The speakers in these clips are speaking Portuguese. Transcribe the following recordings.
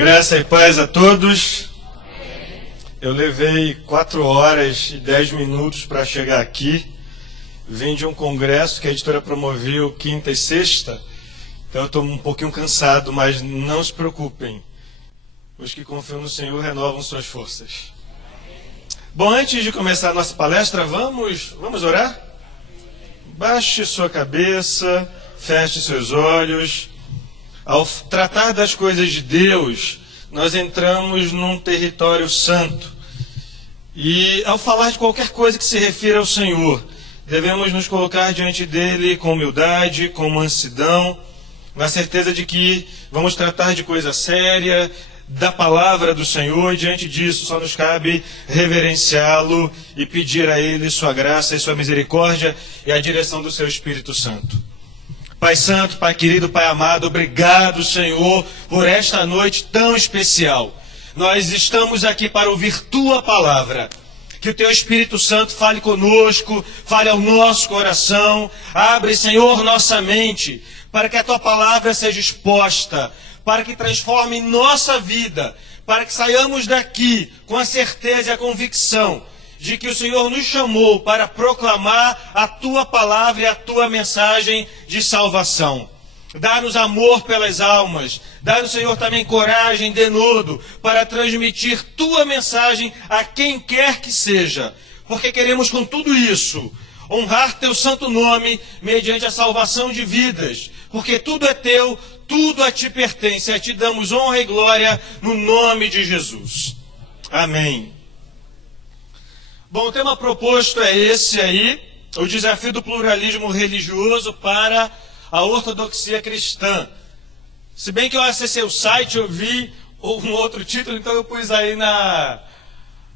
Graça e paz a todos. Eu levei 4 horas e 10 minutos para chegar aqui. Vim de um congresso que a editora promoveu quinta e sexta. Então eu estou um pouquinho cansado, mas não se preocupem. Os que confiam no Senhor renovam suas forças. Bom, antes de começar a nossa palestra, vamos orar? Baixe sua cabeça, feche seus olhos. Ao tratar das coisas de Deus, nós entramos num território santo. E ao falar de qualquer coisa que se refira ao Senhor, devemos nos colocar diante dele com humildade, com mansidão, na certeza de que vamos tratar de coisa séria, da palavra do Senhor, e diante disso só nos cabe reverenciá-lo e pedir a ele sua graça e sua misericórdia e a direção do seu Espírito Santo. Pai Santo, Pai querido, Pai amado, obrigado, Senhor, por esta noite tão especial. Nós estamos aqui para ouvir Tua palavra. Que o Teu Espírito Santo fale conosco, fale ao nosso coração. Abre, Senhor, nossa mente, para que a Tua palavra seja exposta, para que transforme nossa vida, para que saiamos daqui com a certeza e a convicção de que o Senhor nos chamou para proclamar a Tua palavra e a Tua mensagem de salvação. Dá-nos amor pelas almas, dá-nos, Senhor, também coragem, denodo, para transmitir Tua mensagem a quem quer que seja, porque queremos com tudo isso honrar Teu santo nome mediante a salvação de vidas, porque tudo é Teu, tudo a Ti pertence, a Ti damos honra e glória no nome de Jesus. Amém. Bom, o tema proposto é esse aí, o desafio do pluralismo religioso para a ortodoxia cristã. Se bem que eu acessei o site, eu vi um outro título, então eu pus aí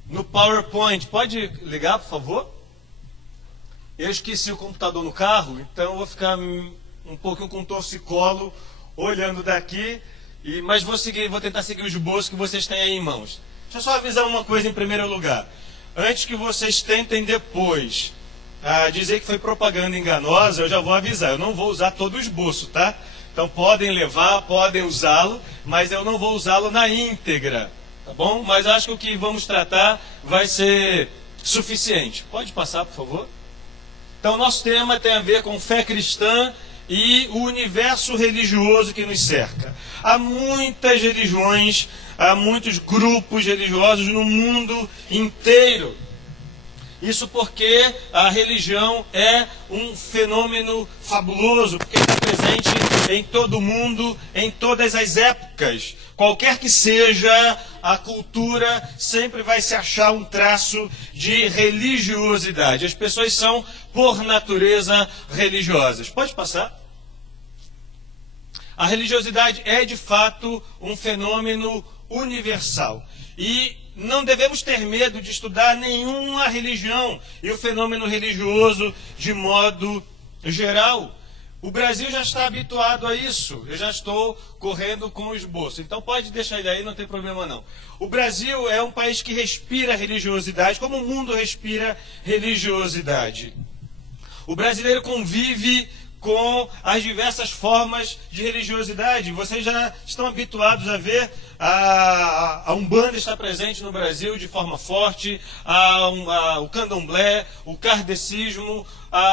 no PowerPoint. Pode ligar, por favor? Eu esqueci o computador no carro, então eu vou ficar um pouquinho com torcicolo olhando daqui, mas vou tentar seguir os esboço que vocês têm aí em mãos. Deixa eu só avisar uma coisa em primeiro lugar. Antes que vocês tentem depois dizer que foi propaganda enganosa, eu já vou avisar. Eu não vou usar todo o esboço, tá? Então podem levar, podem usá-lo, mas eu não vou usá-lo na íntegra, tá bom? Mas acho que o que vamos tratar vai ser suficiente. Pode passar, por favor? Então nosso tema tem a ver com fé cristã e o universo religioso que nos cerca. Há muitas religiões, há muitos grupos religiosos no mundo inteiro. Isso porque a religião é um fenômeno fabuloso, porque está presente em todo o mundo, em todas as épocas. Qualquer que seja a cultura, sempre vai se achar um traço de religiosidade. As pessoas são, por natureza, religiosas. Pode passar? A religiosidade é, de fato, um fenômeno universal. E não devemos ter medo de estudar nenhuma religião e o fenômeno religioso de modo geral. O Brasil já está habituado a isso. Eu já estou correndo com o esboço. Então pode deixar ele aí, não tem problema não. O Brasil é um país que respira religiosidade, como o mundo respira religiosidade. O brasileiro convive com as diversas formas de religiosidade. Vocês já estão habituados a ver a Umbanda está presente no Brasil de forma forte, o candomblé, o kardecismo,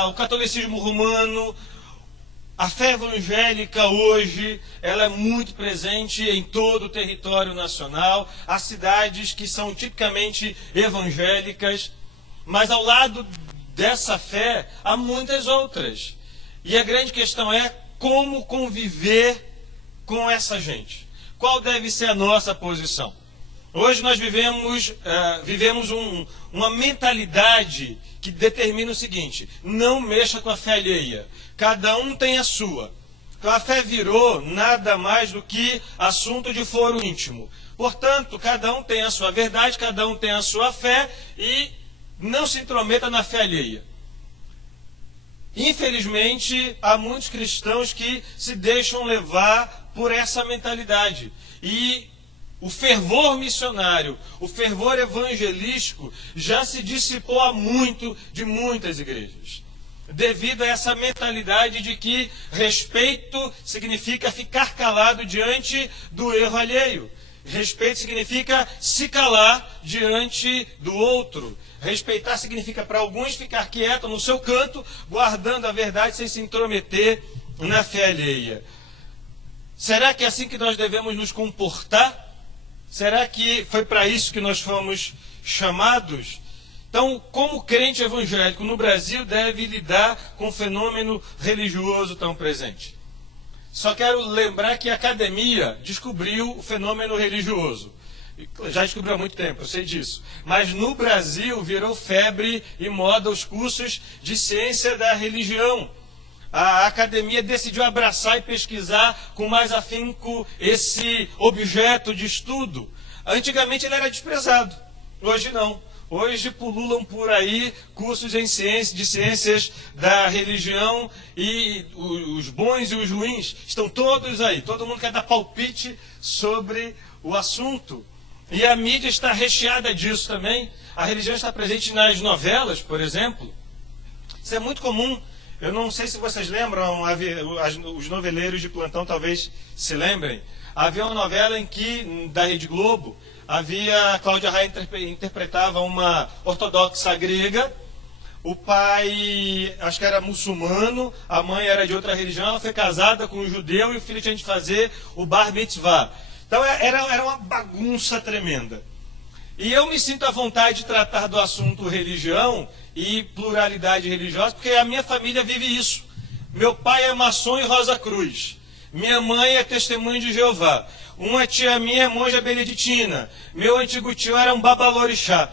o catolicismo romano. A fé evangélica hoje, ela é muito presente em todo o território nacional. Há cidades que são tipicamente evangélicas, mas ao lado dessa fé há muitas outras. E a grande questão é como conviver com essa gente. Qual deve ser a nossa posição? Hoje nós vivemos uma mentalidade que determina o seguinte: não mexa com a fé alheia. Cada um tem a sua. Então a fé virou nada mais do que assunto de foro íntimo. Portanto, cada um tem a sua verdade, cada um tem a sua fé e não se intrometa na fé alheia. Infelizmente, há muitos cristãos que se deixam levar por essa mentalidade. E o fervor missionário, o fervor evangelístico já se dissipou há muito de muitas igrejas. Devido a essa mentalidade de que respeito significa ficar calado diante do erro alheio. Respeito significa se calar diante do outro. Respeitar significa, para alguns, ficar quieto no seu canto, guardando a verdade sem se intrometer na fé alheia. Será que é assim que nós devemos nos comportar? Será que foi para isso que nós fomos chamados? Então, como crente evangélico no Brasil deve lidar com o fenômeno religioso tão presente? Só quero lembrar que a academia descobriu o fenômeno religioso. Já descobriu há muito tempo, eu sei disso. Mas no Brasil virou febre e moda os cursos de ciência da religião. A academia decidiu abraçar e pesquisar com mais afinco esse objeto de estudo. Antigamente ele era desprezado, hoje não. Hoje pululam por aí cursos em de ciências da religião e os bons e os ruins estão todos aí. Todo mundo quer dar palpite sobre o assunto. E a mídia está recheada disso também. A religião está presente nas novelas, por exemplo. Isso é muito comum. Eu não sei se vocês lembram, os noveleiros de plantão talvez se lembrem. Havia uma novela em que, da Rede Globo, a Cláudia Raia interpretava uma ortodoxa grega. O pai, acho que era muçulmano, a mãe era de outra religião, ela foi casada com um judeu e o filho tinha de fazer o bar mitzvah. Então era uma bagunça tremenda. E eu me sinto à vontade de tratar do assunto religião e pluralidade religiosa, porque a minha família vive isso. Meu pai é maçom e Rosa Cruz. Minha mãe é testemunha de Jeová. Uma tia minha é monja beneditina. Meu antigo tio era um babalorixá.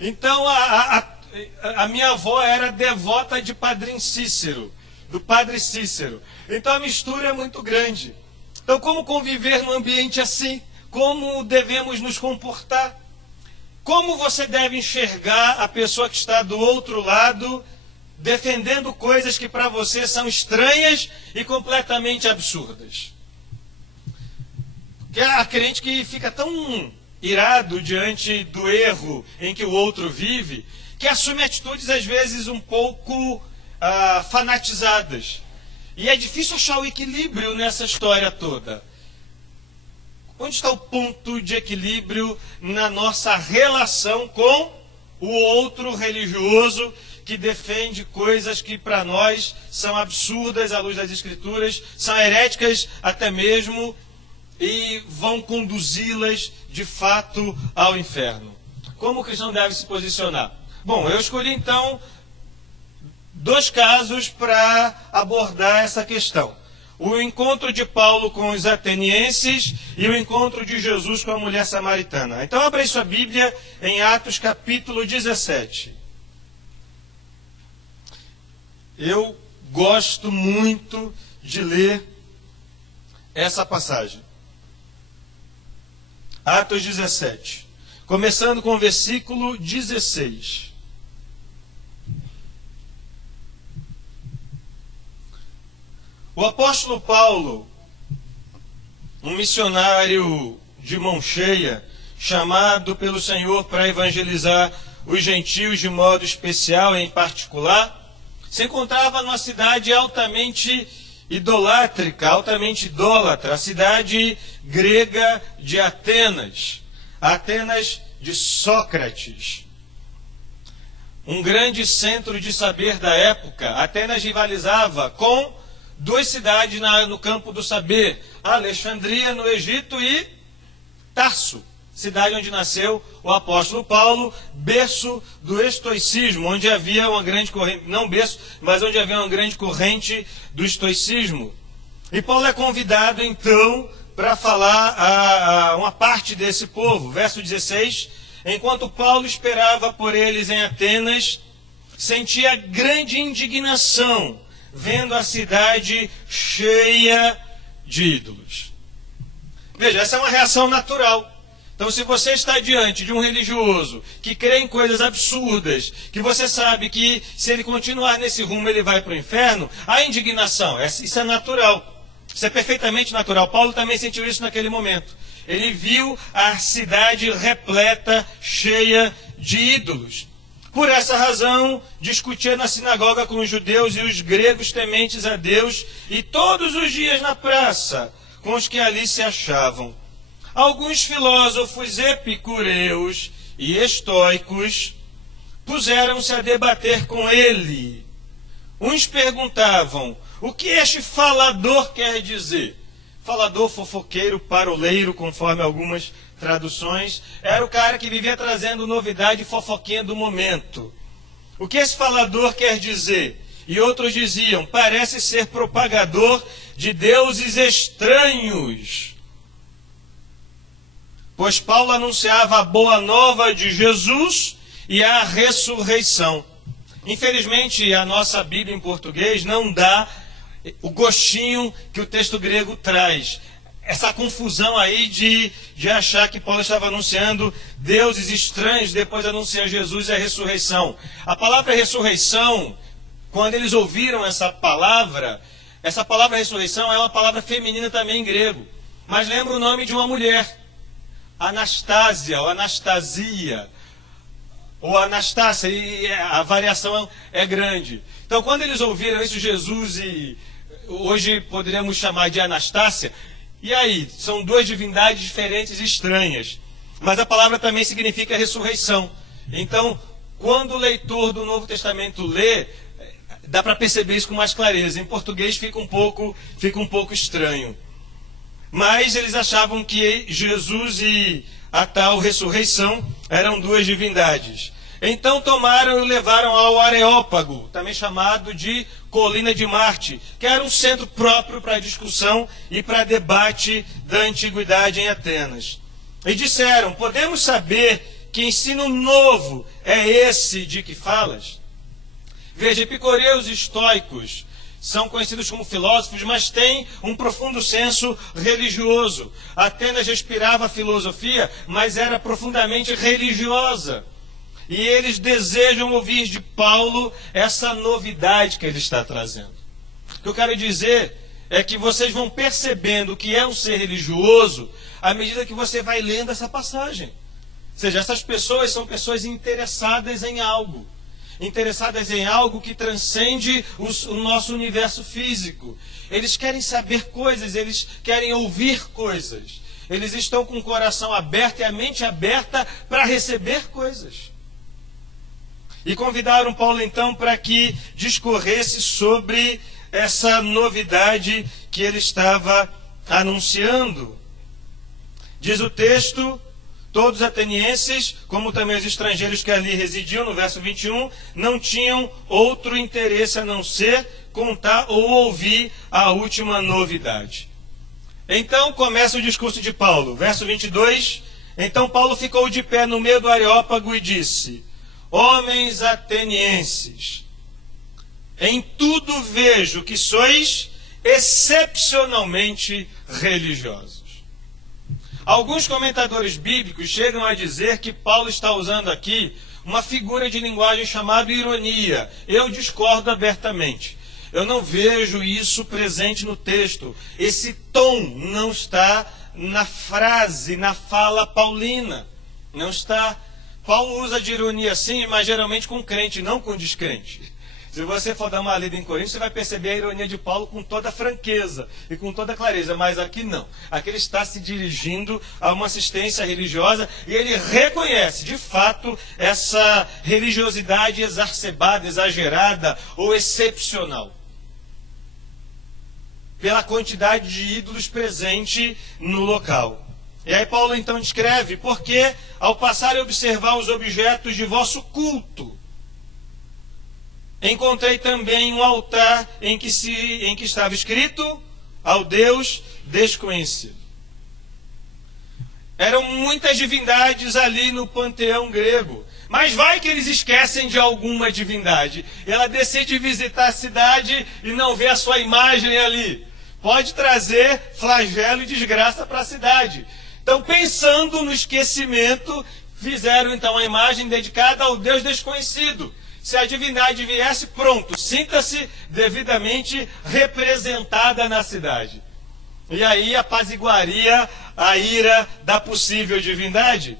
Então a minha avó era devota de Padre Cícero, do Padre Cícero. Então a mistura é muito grande. Então como conviver num ambiente assim? Como devemos nos comportar? Como você deve enxergar a pessoa que está do outro lado, defendendo coisas que para você são estranhas e completamente absurdas? Porque há crente que fica tão irado diante do erro em que o outro vive, que assume atitudes às vezes um pouco fanatizadas. E é difícil achar o equilíbrio nessa história toda. Onde está o ponto de equilíbrio na nossa relação com o outro religioso que defende coisas que para nós são absurdas à luz das Escrituras, são heréticas até mesmo e vão conduzi-las de fato ao inferno? Como o cristão deve se posicionar? Bom, eu escolhi então 2 casos para abordar essa questão. O encontro de Paulo com os atenienses e o encontro de Jesus com a mulher samaritana. Então abra aí sua Bíblia em Atos capítulo 17. Eu gosto muito de ler essa passagem. Atos 17, começando com o versículo 16. O apóstolo Paulo, um missionário de mão cheia, chamado pelo Senhor para evangelizar os gentios de modo especial e em particular, se encontrava numa cidade altamente idolátrica, altamente idólatra, a cidade grega de Atenas, Atenas de Sócrates. Um grande centro de saber da época. Atenas rivalizava com 2 cidades no campo do saber, Alexandria, no Egito, e Tarso, cidade onde nasceu o apóstolo Paulo, berço do estoicismo, onde havia uma grande corrente, não berço, mas onde havia uma grande corrente do estoicismo. E Paulo é convidado, então, para falar a uma parte desse povo. Verso 16, enquanto Paulo esperava por eles em Atenas, sentia grande indignação, vendo a cidade cheia de ídolos. Veja, essa é uma reação natural. Então, se você está diante de um religioso que crê em coisas absurdas, que você sabe que se ele continuar nesse rumo ele vai para o inferno, há indignação. Isso é natural. Isso é perfeitamente natural. Paulo também sentiu isso naquele momento. Ele viu a cidade repleta, cheia de ídolos. Por essa razão, discutia na sinagoga com os judeus e os gregos tementes a Deus, e todos os dias na praça com os que ali se achavam. Alguns filósofos epicureus e estoicos puseram-se a debater com ele. Uns perguntavam: o que este falador quer dizer? Falador, fofoqueiro, paroleiro, conforme algumas traduções, era o cara que vivia trazendo novidade e fofoquinha do momento. O que esse falador quer dizer? E outros diziam: parece ser propagador de deuses estranhos. Pois Paulo anunciava a boa nova de Jesus e a ressurreição. Infelizmente, a nossa Bíblia em português não dá o gostinho que o texto grego traz. Essa confusão aí de achar que Paulo estava anunciando deuses estranhos, depois anuncia Jesus e a ressurreição. A palavra ressurreição, quando eles ouviram essa palavra ressurreição é uma palavra feminina também em grego. Mas lembra o nome de uma mulher, Anastásia, ou Anastasia, ou Anastácia, e a variação é grande. Então, quando eles ouviram isso, Jesus, e hoje poderíamos chamar de Anastácia, e aí? São duas divindades diferentes e estranhas. Mas a palavra também significa ressurreição. Então, quando o leitor do Novo Testamento lê, dá para perceber isso com mais clareza. Em português fica um pouco estranho. Mas eles achavam que Jesus e a tal ressurreição eram duas divindades. Então tomaram e o levaram ao Areópago, também chamado de Colina de Marte, que era um centro próprio para discussão e para debate da antiguidade em Atenas. E disseram: podemos saber que ensino novo é esse de que falas? Veja, epicureus e estoicos são conhecidos como filósofos, mas têm um profundo senso religioso. Atenas respirava filosofia, mas era profundamente religiosa. E eles desejam ouvir de Paulo essa novidade que ele está trazendo. O que eu quero dizer é que vocês vão percebendo o que é um ser religioso à medida que você vai lendo essa passagem. Ou seja, essas pessoas são pessoas interessadas em algo. Interessadas em algo que transcende o nosso universo físico. Eles querem saber coisas, eles querem ouvir coisas. Eles estão com o coração aberto e a mente aberta para receber coisas. E convidaram Paulo então para que discorresse sobre essa novidade que ele estava anunciando. Diz o texto: todos os atenienses, como também os estrangeiros que ali residiam, no verso 21, não tinham outro interesse a não ser contar ou ouvir a última novidade. Então começa o discurso de Paulo, verso 22. Então Paulo ficou de pé no meio do Areópago e disse: homens atenienses, em tudo vejo que sois excepcionalmente religiosos. Alguns comentadores bíblicos chegam a dizer que Paulo está usando aqui uma figura de linguagem chamada ironia. Eu discordo abertamente. Eu não vejo isso presente no texto. Esse tom não está na frase, na fala paulina. Não está. Paulo usa de ironia sim, mas geralmente com crente, não com descrente. Se você for dar uma lida em Coríntios, você vai perceber a ironia de Paulo com toda franqueza e com toda clareza, mas aqui não. Aqui ele está se dirigindo a uma assistência religiosa e ele reconhece, de fato, essa religiosidade exacerbada, exagerada ou excepcional. Pela quantidade de ídolos presente no local. E aí Paulo então descreve: porque ao passar e observar os objetos de vosso culto, encontrei também um altar em que estava escrito: ao Deus desconhecido. Eram muitas divindades ali no panteão grego. Mas vai que eles esquecem de alguma divindade. Ela decide visitar a cidade e não vê a sua imagem ali. Pode trazer flagelo e desgraça para a cidade. Então, pensando no esquecimento, fizeram então a imagem dedicada ao Deus desconhecido. Se a divindade viesse, pronto, sinta-se devidamente representada na cidade. E aí apaziguaria a ira da possível divindade.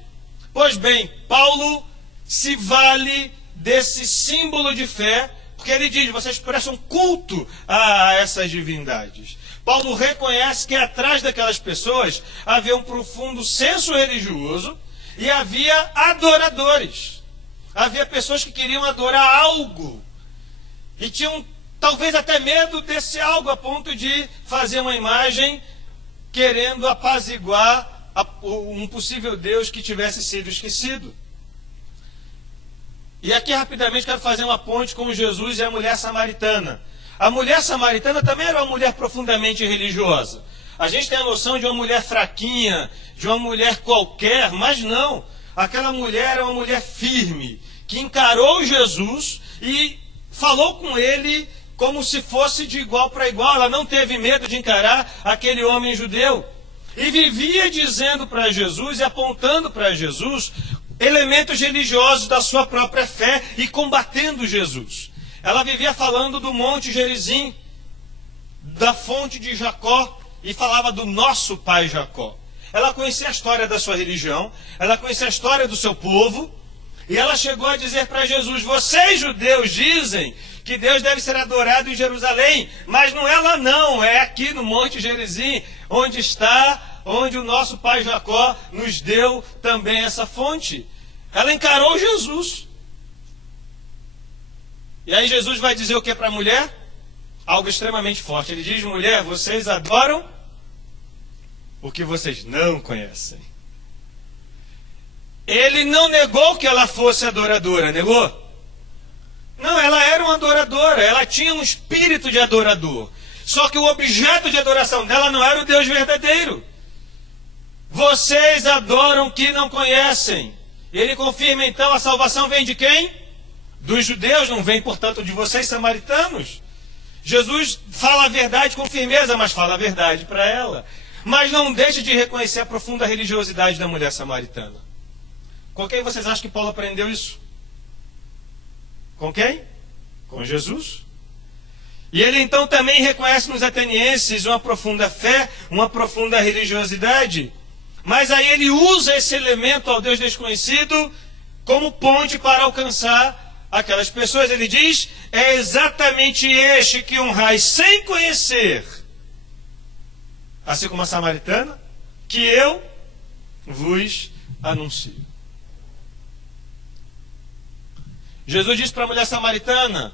Pois bem, Paulo se vale desse símbolo de fé, porque ele diz: vocês prestam culto a essas divindades. Paulo reconhece que atrás daquelas pessoas havia um profundo senso religioso e havia adoradores. Havia pessoas que queriam adorar algo e tinham talvez até medo desse algo, a ponto de fazer uma imagem querendo apaziguar um possível Deus que tivesse sido esquecido. E aqui rapidamente quero fazer uma ponte com Jesus e a mulher samaritana. A mulher samaritana também era uma mulher profundamente religiosa. A gente tem a noção de uma mulher fraquinha, de uma mulher qualquer, mas não. Aquela mulher é uma mulher firme, que encarou Jesus e falou com ele como se fosse de igual para igual. Ela não teve medo de encarar aquele homem judeu. E vivia dizendo para Jesus e apontando para Jesus elementos religiosos da sua própria fé e combatendo Jesus. Ela vivia falando do Monte Gerizim, da fonte de Jacó, e falava do nosso pai Jacó. Ela conhecia a história da sua religião, ela conhecia a história do seu povo, e ela chegou a dizer para Jesus: vocês judeus dizem que Deus deve ser adorado em Jerusalém, mas não é lá não, é aqui no Monte Gerizim, onde o nosso pai Jacó nos deu também essa fonte. Ela encarou Jesus. E aí Jesus vai dizer o que para a mulher? Algo extremamente forte. Ele diz: mulher, vocês adoram o que vocês não conhecem. Ele não negou que ela fosse adoradora, negou? Não, ela era uma adoradora, ela tinha um espírito de adorador. Só que o objeto de adoração dela não era o Deus verdadeiro. Vocês adoram o que não conhecem. Ele confirma então: a salvação vem de quem? Dos judeus, não vem, portanto, de vocês, samaritanos. Jesus fala a verdade com firmeza, mas fala a verdade para ela. Mas não deixe de reconhecer a profunda religiosidade da mulher samaritana. Com quem vocês acham que Paulo aprendeu isso? Com quem? Com Jesus. E ele então também reconhece nos atenienses uma profunda fé, uma profunda religiosidade. Mas aí ele usa esse elemento ao Deus desconhecido como ponte para alcançar aquelas pessoas. Ele diz: é exatamente este que honrais sem conhecer, assim como a samaritana, que eu vos anuncio. Jesus disse para a mulher samaritana: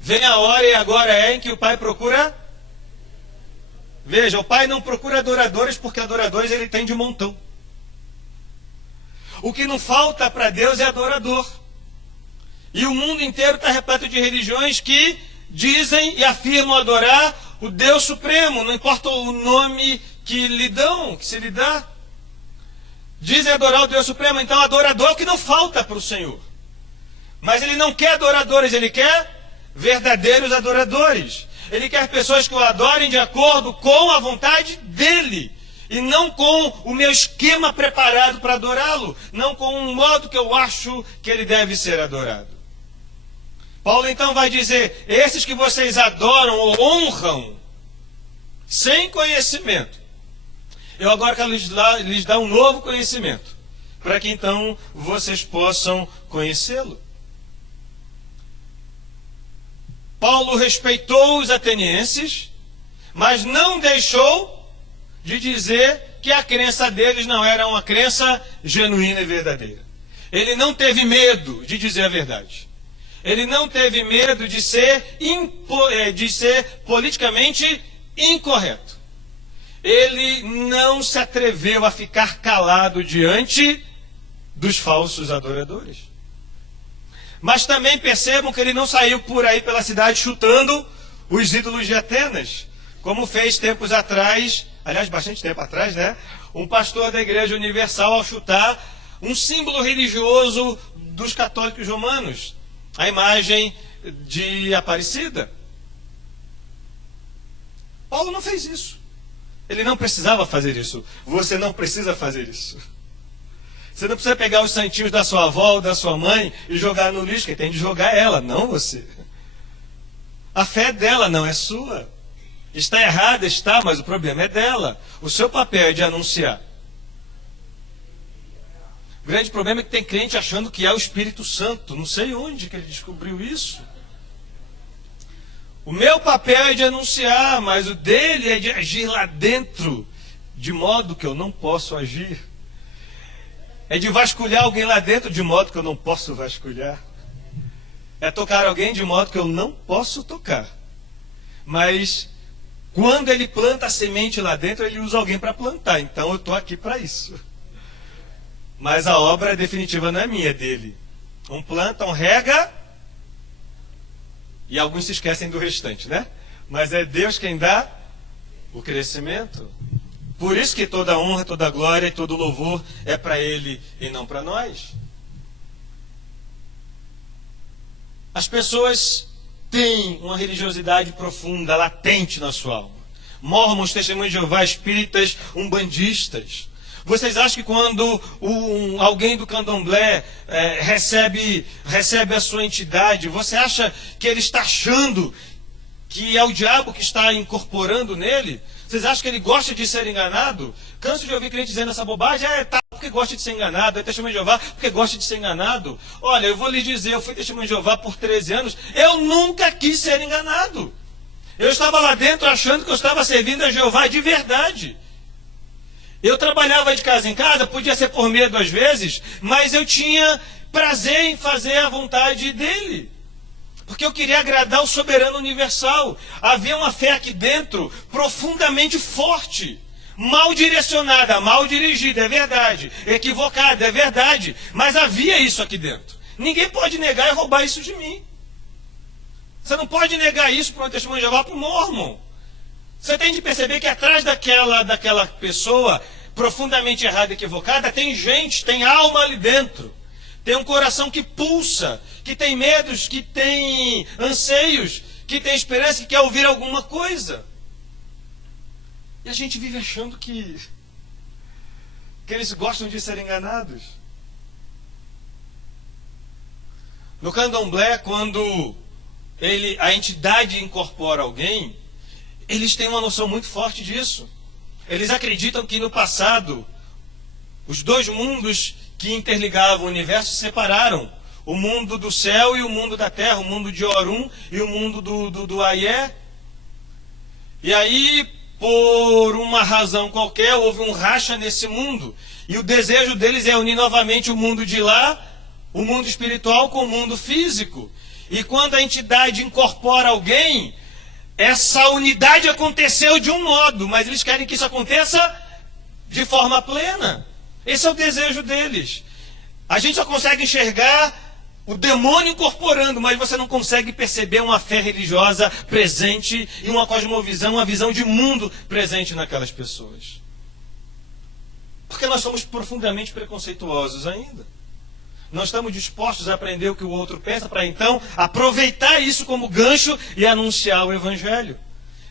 vem a hora e agora é em que o Pai procura. Veja, o Pai não procura adoradores, porque adoradores ele tem de montão. O que não falta para Deus é adorador. E o mundo inteiro está repleto de religiões que dizem e afirmam adorar o Deus Supremo, não importa o nome que lhe dão, que se lhe dá. Dizem adorar o Deus Supremo, então adorador é o que não falta para o Senhor. Mas ele não quer adoradores, ele quer verdadeiros adoradores. Ele quer pessoas que o adorem de acordo com a vontade dele. E não com o meu esquema preparado para adorá-lo. Não com um modo que eu acho que ele deve ser adorado. Paulo então vai dizer: esses que vocês adoram ou honram sem conhecimento, eu agora quero lhes dar um novo conhecimento, para que então vocês possam conhecê-lo. Paulo respeitou os atenienses, mas não deixou de dizer que a crença deles não era uma crença genuína e verdadeira. Ele não teve medo de dizer a verdade. Ele não teve medo de ser politicamente incorreto. Ele não se atreveu a ficar calado diante dos falsos adoradores. Mas também percebam que ele não saiu por aí pela cidade chutando os ídolos de Atenas, como fez tempos atrás, aliás, bastante tempo atrás, né? Um pastor da Igreja Universal ao chutar um símbolo religioso dos católicos romanos, a imagem de Aparecida. Paulo não fez isso. Ele não precisava fazer isso. Você não precisa fazer isso. Você não precisa pegar os santinhos da sua avó ou da sua mãe e jogar no lixo. Quem tem de jogar é ela, não você. A fé dela não é sua. Está errada, está, mas o problema é dela. O seu papel é de anunciar. O grande problema é que tem crente achando que é o Espírito Santo. Não sei onde que ele descobriu isso. O meu papel é de anunciar, mas o dele é de agir lá dentro, de modo que eu não posso agir. É de vasculhar alguém lá dentro, de modo que eu não posso vasculhar. É tocar alguém de modo que eu não posso tocar. Mas quando ele planta a semente lá dentro, ele usa alguém para plantar. Então eu estou aqui para isso. Mas a obra definitiva não é minha, é dele. Um planta, um rega, e alguns se esquecem do restante, né? Mas é Deus quem dá o crescimento. Por isso que toda honra, toda glória e todo louvor é para Ele e não para nós. As pessoas têm uma religiosidade profunda, latente na sua alma. Mormons, testemunhos de Jeová, espíritas, umbandistas. Vocês acham que quando alguém do candomblé recebe a sua entidade, você acha que ele está achando que é o diabo que está incorporando nele? Vocês acham que ele gosta de ser enganado? Canso de ouvir crente dizendo essa bobagem. Tá porque gosta de ser enganado. É testemunho de Jeová porque gosta de ser enganado. Olha, eu vou lhe dizer, eu fui testemunho de Jeová por 13 anos. Eu nunca quis ser enganado. Eu estava lá dentro achando que eu estava servindo a Jeová de verdade. Eu trabalhava de casa em casa, podia ser por medo às vezes, mas eu tinha prazer em fazer a vontade dele. Porque eu queria agradar o soberano universal. Havia uma fé aqui dentro profundamente forte. Mal direcionada, mal dirigida, é verdade. Equivocada, é verdade. Mas havia isso aqui dentro. Ninguém pode negar e roubar isso de mim. Você não pode negar isso para um testemunho de Jeová, para um mormon. Você tem de perceber que atrás daquela pessoa profundamente errada e equivocada, tem gente, tem alma ali dentro. Tem um coração que pulsa, que tem medos, que tem anseios, que tem esperança, que quer ouvir alguma coisa. E a gente vive achando que eles gostam de ser enganados. No candomblé, quando a entidade incorpora alguém, eles têm uma noção muito forte disso. Eles acreditam que no passado, os dois mundos que interligavam o universo se separaram. O mundo do céu e o mundo da terra, o mundo de Orum e o mundo do Ayé. E aí, por uma razão qualquer, houve um racha nesse mundo. E o desejo deles é unir novamente o mundo de lá, o mundo espiritual com o mundo físico. E quando a entidade incorpora alguém, essa unidade aconteceu de um modo, mas eles querem que isso aconteça de forma plena. Esse é o desejo deles. A gente só consegue enxergar o demônio incorporando, mas você não consegue perceber uma fé religiosa presente e uma cosmovisão, uma visão de mundo presente naquelas pessoas. Porque nós somos profundamente preconceituosos ainda. Não estamos dispostos a aprender o que o outro pensa para então aproveitar isso como gancho e anunciar o Evangelho.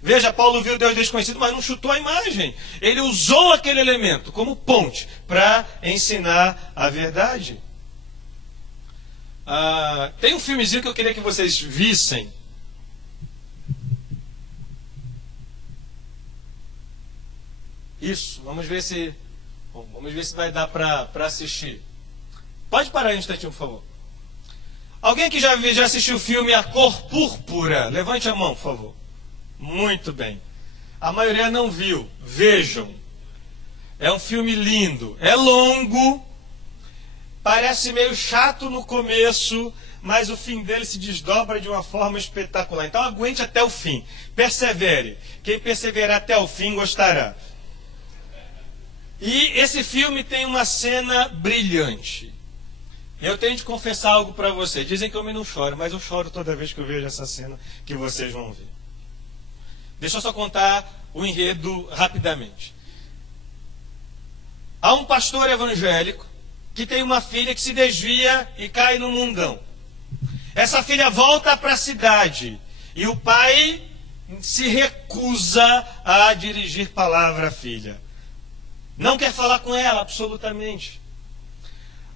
Veja, Paulo viu Deus desconhecido, mas não chutou a imagem. Ele usou aquele elemento como ponte para ensinar a verdade. Tem um filmezinho que eu queria que vocês vissem. Isso, vamos ver se vai dar para assistir. Pode parar aí um instantinho, por favor. Alguém que já assistiu o filme A Cor Púrpura? Levante a mão, por favor. Muito bem. A maioria não viu. Vejam. É um filme lindo. É longo. Parece meio chato no começo, mas o fim dele se desdobra de uma forma espetacular. Então aguente até o fim. Persevere. Quem perseverar até o fim gostará. E esse filme tem uma cena brilhante. Eu tenho de confessar algo para vocês. Dizem que eu não choro, mas eu choro toda vez que eu vejo essa cena que vocês vão ver. Deixa eu só contar o enredo rapidamente. Há um pastor evangélico que tem uma filha que se desvia e cai no mundão. Essa filha volta para a cidade e o pai se recusa a dirigir palavra à filha. Não quer falar com ela, absolutamente.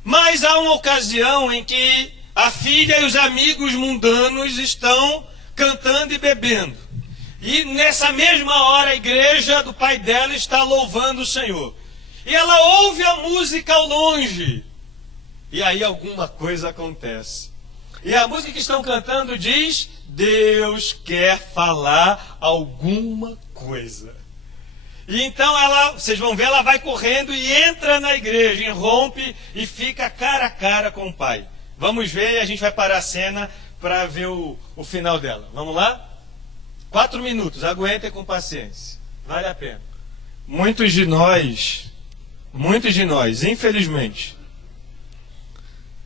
Mas há uma ocasião em que a filha e os amigos mundanos estão cantando e bebendo. E nessa mesma hora a igreja do pai dela está louvando o Senhor. E ela ouve a música ao longe. E aí alguma coisa acontece. E a música que estão cantando diz: Deus quer falar alguma coisa. E então vocês vão ver, ela vai correndo e entra na igreja, irrompe e fica cara a cara com o Pai. Vamos ver e a gente vai parar a cena para ver o final dela. Vamos lá? 4 minutos, aguentem com paciência. Vale a pena. Muitos de nós, infelizmente,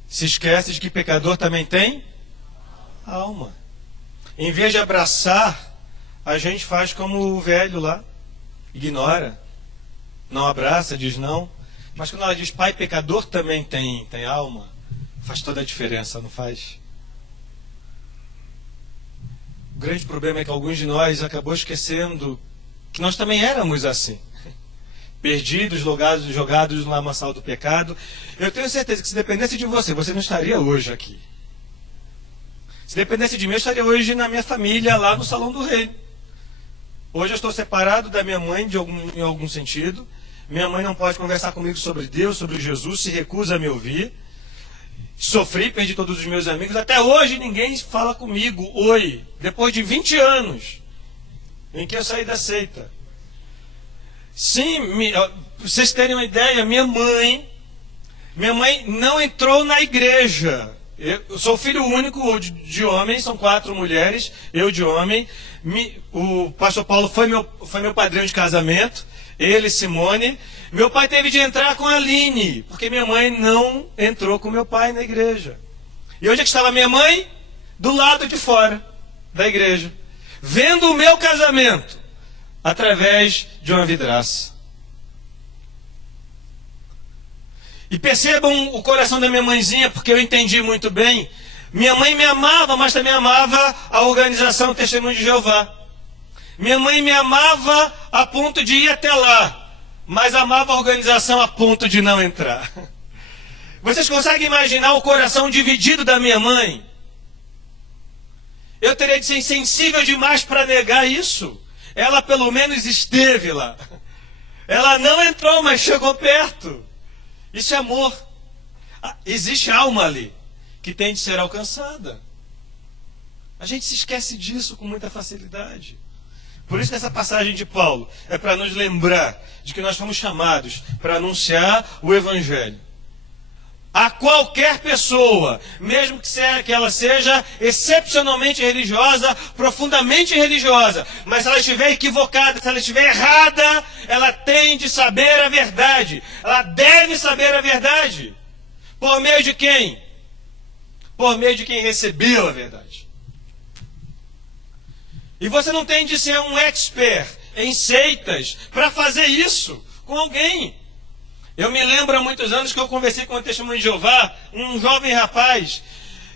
se esquecem de que pecador também tem alma. Em vez de abraçar, a gente faz como o velho lá. Ignora, não abraça, diz não. Mas quando ela diz, pai, pecador também tem alma, faz toda a diferença, não faz? O grande problema é que alguns de nós acabou esquecendo que nós também éramos assim. Perdidos, jogados no lamaçal do pecado. Eu tenho certeza que se dependesse de você, você não estaria hoje aqui. Se dependesse de mim, eu estaria hoje na minha família, lá no Salão do Reino. Hoje eu estou separado da minha mãe em algum sentido. Minha mãe não pode conversar comigo sobre Deus, sobre Jesus, se recusa a me ouvir. Sofri, perdi todos os meus amigos. Até hoje ninguém fala comigo, oi, depois de 20 anos em que eu saí da seita. Sim, pra vocês terem uma ideia, minha mãe não entrou na igreja. Eu sou filho único de homem, são 4 mulheres, eu de homem. O pastor Paulo foi meu padrinho de casamento, ele, Simone. Meu pai teve de entrar com a Aline, porque minha mãe não entrou com meu pai na igreja. E onde é que estava minha mãe? Do lado de fora da igreja, vendo o meu casamento através de uma vidraça. E percebam o coração da minha mãezinha, porque eu entendi muito bem. Minha mãe me amava, mas também amava a organização Testemunho de Jeová. Minha mãe me amava a ponto de ir até lá, mas amava a organização a ponto de não entrar. Vocês conseguem imaginar o coração dividido da minha mãe? Eu teria de ser insensível demais para negar isso. Ela pelo menos esteve lá. Ela não entrou, mas chegou perto. Isso é amor. Existe alma ali que tem de ser alcançada. A gente se esquece disso com muita facilidade. Por isso que essa passagem de Paulo é para nos lembrar de que nós fomos chamados para anunciar o Evangelho a qualquer pessoa, mesmo que ela seja excepcionalmente religiosa, profundamente religiosa, mas se ela estiver equivocada, se ela estiver errada, ela tem de saber a verdade. Ela deve saber a verdade. Por meio de quem? Por meio de quem recebeu a verdade. E você não tem de ser um expert em seitas para fazer isso com alguém. Eu me lembro há muitos anos que eu conversei com o Testemunho de Jeová, um jovem rapaz.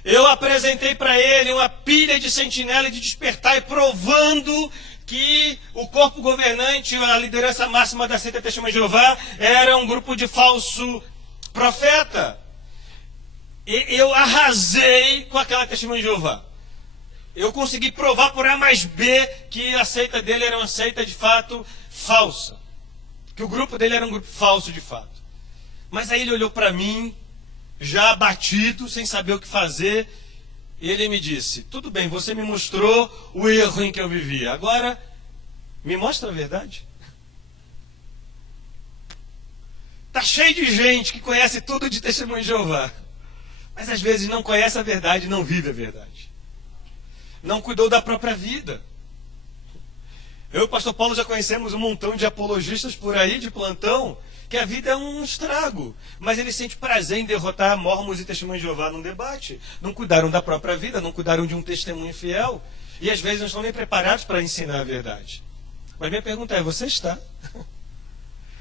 Eu apresentei para ele uma pilha de sentinela de despertar, e provando que o corpo governante, a liderança máxima da seita Testemunho de Jeová, era um grupo de falso profeta. E eu arrasei com aquela Testemunho de Jeová. Eu consegui provar por A mais B que a seita dele era uma seita de fato falsa. Que o grupo dele era um grupo falso de fato. Mas aí ele olhou para mim, já abatido, sem saber o que fazer, e ele me disse: tudo bem, você me mostrou o erro em que eu vivia, agora me mostra a verdade. Está cheio de gente que conhece tudo de Testemunho de Jeová, mas às vezes não conhece a verdade e não vive a verdade. Não cuidou da própria vida. Eu e o pastor Paulo já conhecemos um montão de apologistas por aí, de plantão, que a vida é um estrago. Mas ele sente prazer em derrotar mormons e Testemunhos de Jeová num debate. Não cuidaram da própria vida, não cuidaram de um testemunho fiel. E às vezes não estão nem preparados para ensinar a verdade. Mas minha pergunta é, você está?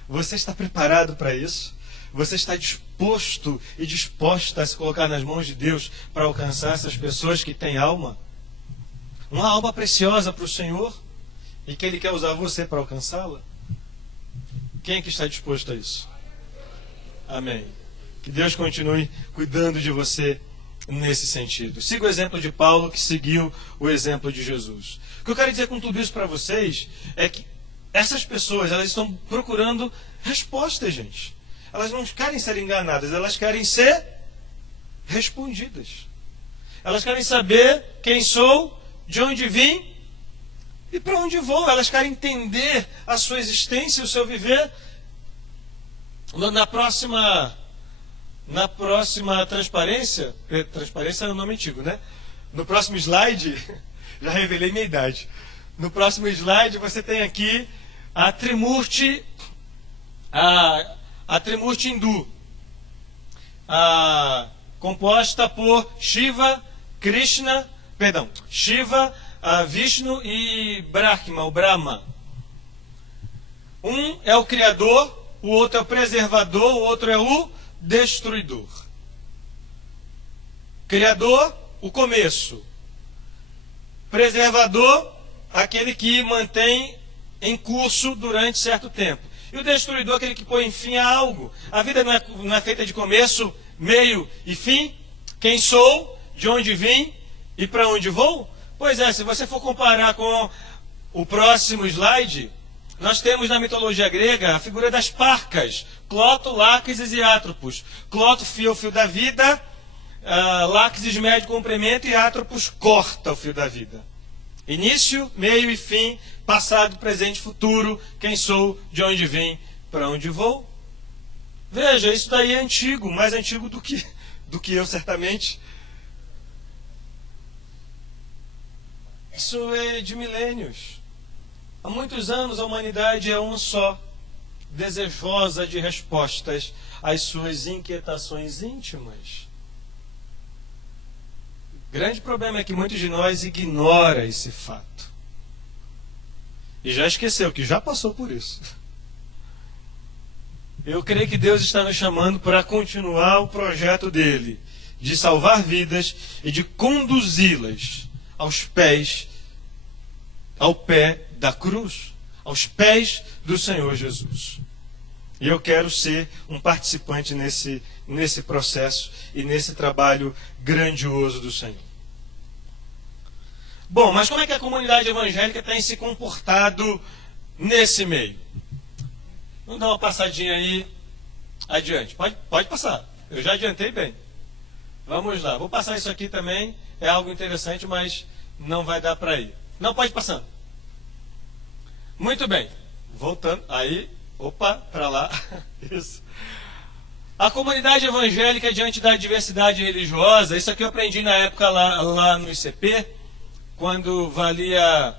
Você está preparado para isso? Você está disposto e disposta a se colocar nas mãos de Deus para alcançar essas pessoas que têm alma? Uma alma preciosa para o Senhor? E que Ele quer usar você para alcançá-la? Quem é que está disposto a isso? Amém. Que Deus continue cuidando de você nesse sentido. Siga o exemplo de Paulo, que seguiu o exemplo de Jesus. O que eu quero dizer com tudo isso para vocês é que essas pessoas, elas estão procurando respostas, gente. Elas não querem ser enganadas, elas querem ser respondidas. Elas querem saber quem sou, de onde vim e para onde vou. Elas querem entender a sua existência, o seu viver. Na próxima transparência é um nome antigo, né? No próximo slide, já revelei minha idade. No próximo slide você tem aqui a Trimurti, a Trimurti hindu, composta por Shiva, Vishnu e Brahma, o Brahma. Um é o Criador, o outro é o preservador, o outro é o destruidor. Criador, o começo. Preservador, aquele que mantém em curso durante certo tempo. E o destruidor, aquele que põe fim a algo. A vida não é feita de começo, meio e fim. Quem sou, de onde vim e para onde vou? Pois é, se você for comparar com o próximo slide, nós temos na mitologia grega a figura das parcas, Cloto, Láquesis e Atropos. Cloto fia o fio da vida, Láquesis mede o comprimento e Atropos corta o fio da vida. Início, meio e fim, passado, presente, futuro, quem sou, de onde vim, para onde vou. Veja, isso daí é antigo, mais antigo do que eu, certamente. Isso é de milênios. Há muitos anos a humanidade é uma só, desejosa de respostas às suas inquietações íntimas. O grande problema é que muitos de nós ignoram esse fato. E já esqueceu que já passou por isso. Eu creio que Deus está nos chamando para continuar o projeto dele, de salvar vidas e de conduzi-las ao pé da cruz, aos pés do Senhor Jesus. E eu quero ser um participante nesse processo e nesse trabalho grandioso do Senhor. Bom, mas como é que a comunidade evangélica tem se comportado nesse meio? Vamos dar uma passadinha aí adiante. Pode passar. Eu já adiantei bem. Vamos lá. Vou passar isso aqui também. É algo interessante, mas não vai dar para ir. Não, pode passar. Muito bem. Voltando. Aí. Opa, para lá. Isso. A comunidade evangélica diante da diversidade religiosa. Isso aqui eu aprendi na época lá no ICP. Quando valia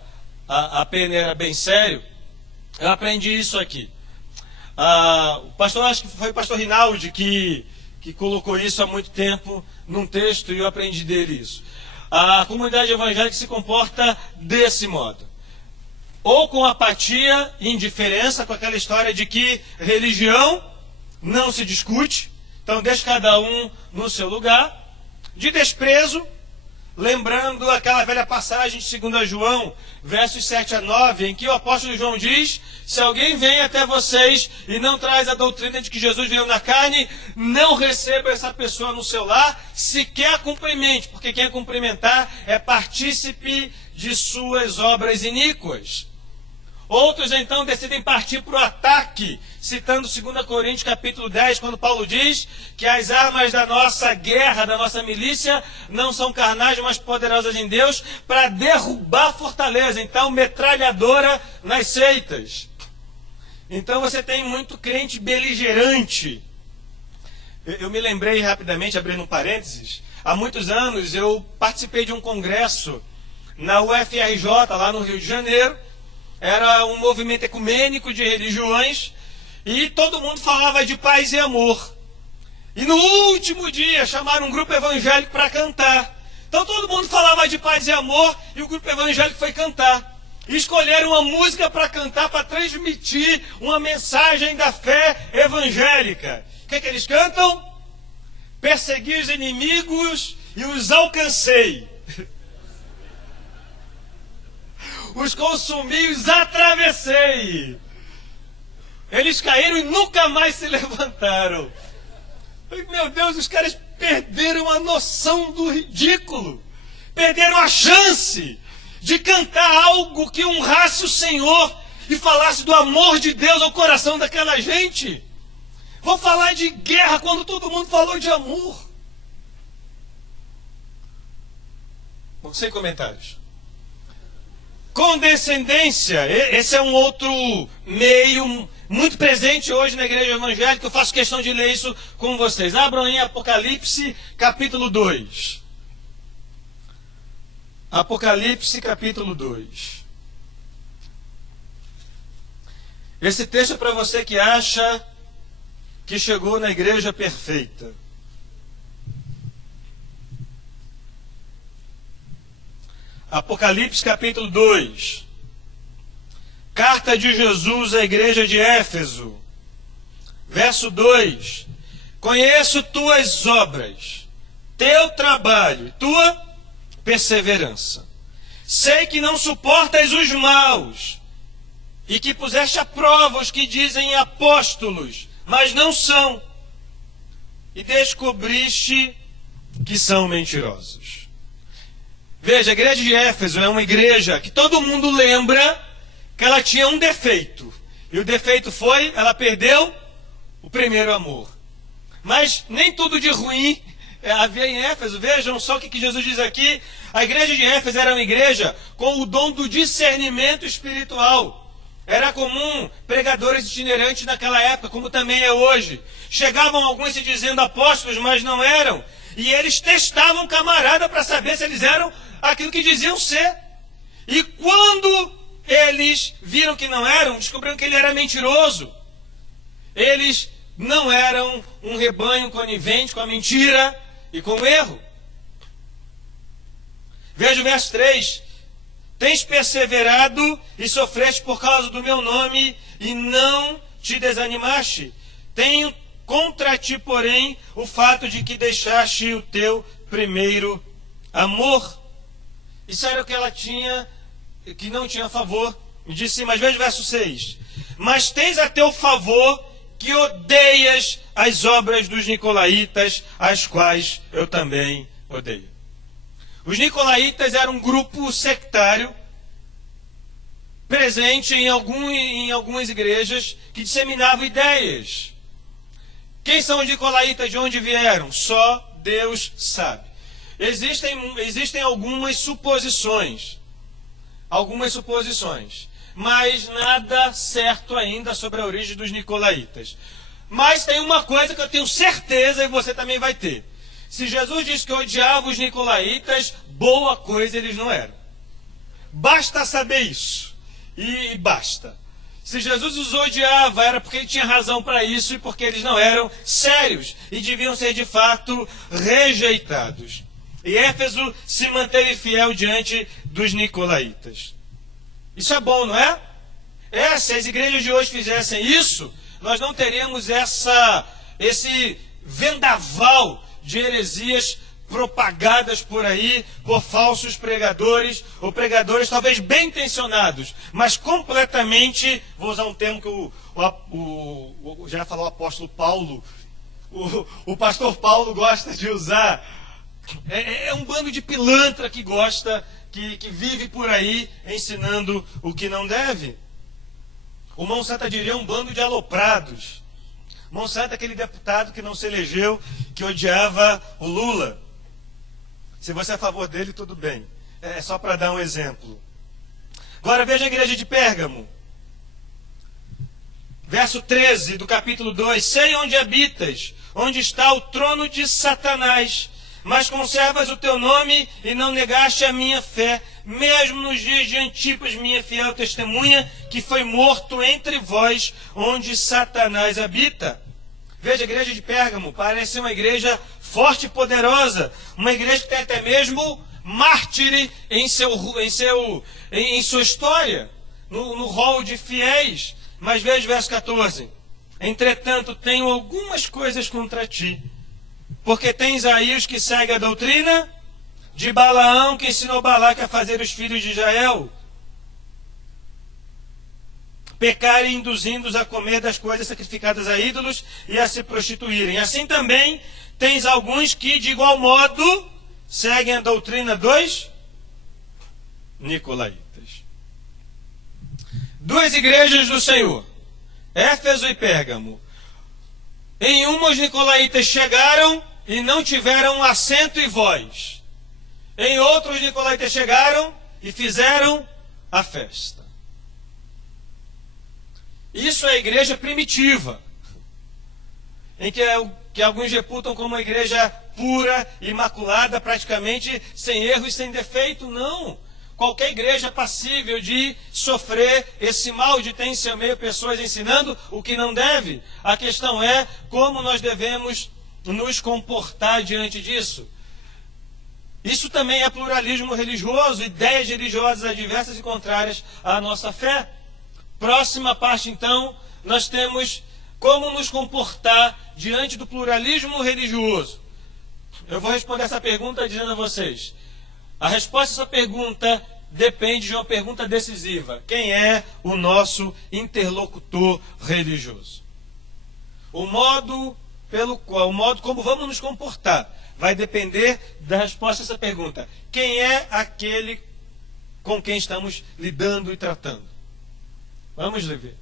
a pena, era bem sério. Eu aprendi isso aqui. O pastor, acho que foi o pastor Rinaldi que colocou isso há muito tempo num texto e eu aprendi dele isso. A comunidade evangélica se comporta desse modo. Ou com apatia e indiferença, com aquela história de que religião não se discute, então deixa cada um no seu lugar, de desprezo, lembrando aquela velha passagem de 2 João, versos 7 a 9, em que o apóstolo João diz: se alguém vem até vocês e não traz a doutrina de que Jesus veio na carne, não receba essa pessoa no seu lar, sequer cumprimente, porque quem cumprimentar é partícipe de suas obras iníquas. Outros então decidem partir para o ataque, citando 2 Coríntios capítulo 10, quando Paulo diz que as armas da nossa guerra, da nossa milícia, não são carnais, mas poderosas em Deus, para derrubar fortaleza. Então, metralhadora nas seitas. Então você tem muito crente beligerante. Eu me lembrei rapidamente, abrindo um parênteses, há muitos anos eu participei de um congresso na UFRJ, lá no Rio de Janeiro. Era um movimento ecumênico de religiões e todo mundo falava de paz e amor. E no último dia chamaram um grupo evangélico para cantar. Então todo mundo falava de paz e amor e o grupo evangélico foi cantar. E escolheram uma música para cantar, para transmitir uma mensagem da fé evangélica. O que é que eles cantam? Persegui os inimigos e os alcancei. Os consumi e os atravessei. Eles caíram e nunca mais se levantaram. Meu Deus, os caras perderam a noção do ridículo. Perderam a chance de cantar algo que honrasse o Senhor e falasse do amor de Deus ao coração daquela gente. Vou falar de guerra quando todo mundo falou de amor. Sem comentários. Condescendência, esse é um outro meio muito presente hoje na igreja evangélica. Eu faço questão de ler isso com vocês. Abram em Apocalipse, capítulo 2. Apocalipse, capítulo 2. Esse texto é para você que acha que chegou na igreja perfeita. Apocalipse capítulo 2. Carta de Jesus à igreja de Éfeso. Verso 2. Conheço tuas obras, teu trabalho e tua perseverança. Sei que não suportas os maus e que puseste à prova os que dizem apóstolos, mas não são. E descobriste que são mentirosos. Veja, a igreja de Éfeso é uma igreja que todo mundo lembra que ela tinha um defeito. E o defeito foi, ela perdeu o primeiro amor. Mas nem tudo de ruim havia em Éfeso. Vejam só o que Jesus diz aqui. A igreja de Éfeso era uma igreja com o dom do discernimento espiritual. Era comum pregadores itinerantes naquela época, como também é hoje. Chegavam alguns se dizendo apóstolos, mas não eram. E eles testavam o camarada para saber se eles eram aquilo que diziam ser. E quando eles viram que não eram, descobriram que ele era mentiroso. Eles não eram um rebanho conivente com a mentira e com o erro. Veja o verso 3. Tens perseverado e sofreste por causa do meu nome e não te desanimaste. Tenho contra ti, porém, o fato de que deixaste o teu primeiro amor. Isso era o que ela tinha, que não tinha a favor. E disse, mas veja o verso 6. Mas tens a teu favor que odeias as obras dos nicolaítas, as quais eu também odeio. Os nicolaítas eram um grupo sectário presente em algumas igrejas que disseminavam ideias. Quem são os nicolaítas? De onde vieram? Só Deus sabe. Existem algumas suposições, mas nada certo ainda sobre a origem dos nicolaítas. Mas tem uma coisa que eu tenho certeza e você também vai ter. Se Jesus disse que odiava os nicolaítas, boa coisa eles não eram. Basta saber isso. E basta. Se Jesus os odiava, era porque ele tinha razão para isso e porque eles não eram sérios e deviam ser de fato rejeitados. E Éfeso se manteve fiel diante dos nicolaítas. Isso é bom, não é? Se as igrejas de hoje fizessem isso, nós não teríamos esse vendaval de heresias propagadas por aí por falsos pregadores, ou pregadores talvez bem intencionados, mas completamente, vou usar um termo que já falou o apóstolo Paulo, o pastor Paulo gosta de usar, é um bando de pilantra que gosta, que vive por aí ensinando o que não deve. O Monsanto diria um bando de aloprados. Monsanto é aquele deputado que não se elegeu, que odiava o Lula. Se você é a favor dele, tudo bem. É só para dar um exemplo. Agora veja a igreja de Pérgamo. Verso 13 do capítulo 2. Sei onde habitas, onde está o trono de Satanás, mas conservas o teu nome e não negaste a minha fé, mesmo nos dias de Antipas, minha fiel testemunha, que foi morto entre vós, onde Satanás habita. Veja, a igreja de Pérgamo parece uma igreja forte e poderosa, uma igreja que tem até mesmo mártire em sua história, no rol de fiéis. Mas veja o verso 14. Entretanto, tenho algumas coisas contra ti, porque tens aí os que seguem a doutrina de Balaão, que ensinou Balaque a fazer os filhos de Israel pecarem, induzindo-os a comer das coisas sacrificadas a ídolos e a se prostituírem. Assim também tens alguns que, de igual modo, seguem a doutrina dos nicolaítas. Duas igrejas do Senhor, Éfeso e Pérgamo. Em uma os nicolaítas chegaram e não tiveram assento e voz. Em outros, nicolaítas chegaram e fizeram a festa. Isso é a igreja primitiva, em que alguns reputam como uma igreja pura, imaculada, praticamente sem erro e sem defeito. Não. Qualquer igreja é passível de sofrer esse mal, de ter em seu meio pessoas ensinando o que não deve. A questão é como nós devemos nos comportar diante disso. Isso também é pluralismo religioso, ideias religiosas adversas e contrárias à nossa fé. Próxima parte, então, nós temos como nos comportar diante do pluralismo religioso. Eu vou responder essa pergunta dizendo a vocês. A resposta a essa pergunta depende de uma pergunta decisiva. Quem é o nosso interlocutor religioso? O modo como vamos nos comportar vai depender da resposta a essa pergunta. Quem é aquele com quem estamos lidando e tratando? Vamos ver.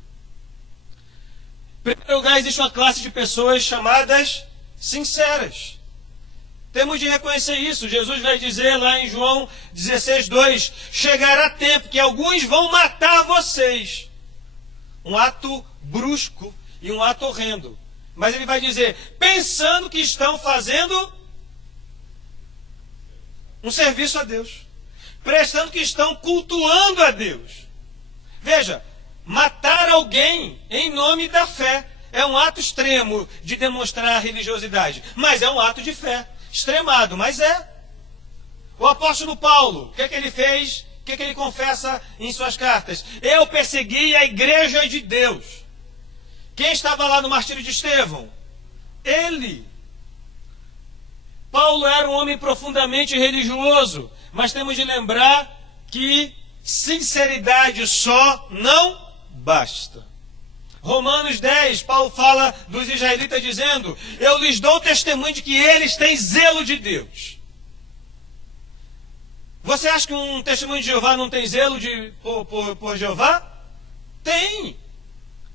Em primeiro lugar, existe uma classe de pessoas chamadas sinceras. Temos de reconhecer isso. Jesus vai dizer lá em João 16:2, chegará tempo que alguns vão matar vocês. Um ato brusco e um ato horrendo. Mas ele vai dizer, pensando que estão fazendo um serviço a Deus. Prestando que estão cultuando a Deus. Veja, matar alguém em nome da fé é um ato extremo de demonstrar religiosidade. Mas é um ato de fé. Extremado, mas é. O apóstolo Paulo, o que é que ele fez? O que é que ele confessa em suas cartas? Eu persegui a igreja de Deus. Quem estava lá no martírio de Estevão? Ele. Paulo era um homem profundamente religioso, mas temos de lembrar que sinceridade só não basta. Romanos 10, Paulo fala dos israelitas dizendo, eu lhes dou testemunho de que eles têm zelo de Deus. Você acha que um testemunho de Jeová não tem zelo por Jeová? Tem.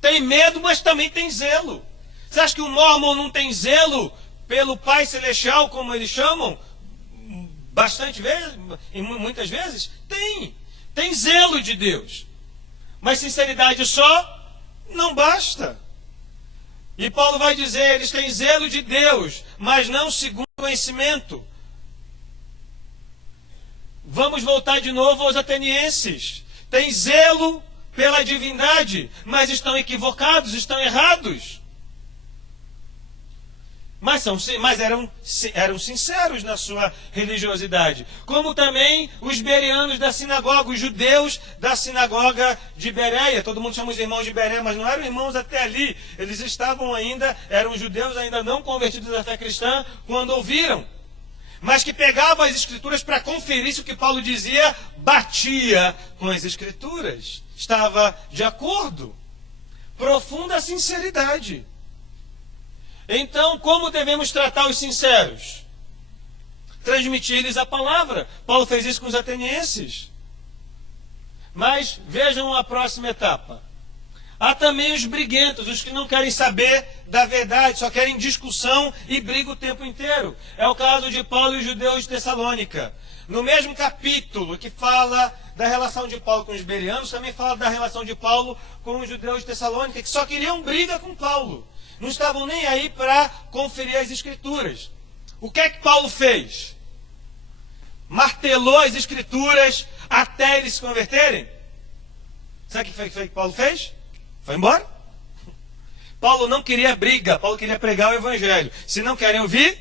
Tem medo, mas também tem zelo. Você acha que um mórmon não tem zelo pelo Pai Celestial, como eles chamam? Bastante vezes, e muitas vezes? Tem. Tem zelo de Deus. Mas sinceridade só não basta. E Paulo vai dizer, eles têm zelo de Deus, mas não segundo conhecimento. Vamos voltar de novo aos atenienses. Tem zelo pela divindade, mas estão equivocados, estão errados. Mas eram sinceros na sua religiosidade. Como também os bereanos da sinagoga, os judeus da sinagoga de Bereia. Todo mundo chama os irmãos de Bereia, mas não eram irmãos até ali. Eles eram judeus ainda não convertidos à fé cristã quando ouviram. Mas que pegavam as escrituras para conferir se o que Paulo dizia batia com as escrituras. Estava de acordo. Profunda sinceridade. Então, como devemos tratar os sinceros? Transmitir-lhes a palavra. Paulo fez isso com os atenienses. Mas vejam a próxima etapa. Há também os briguentos, os que não querem saber da verdade, só querem discussão e briga o tempo inteiro. É o caso de Paulo e os judeus de Tessalônica. No mesmo capítulo que fala da relação de Paulo com os bereanos, também fala da relação de Paulo com os judeus de Tessalônica, que só queriam briga com Paulo. Não estavam nem aí para conferir as escrituras. O que é que Paulo fez? Martelou as escrituras até eles se converterem? Sabe o que Paulo fez? Foi embora. Paulo não queria briga, Paulo queria pregar o evangelho. Se não querem ouvir,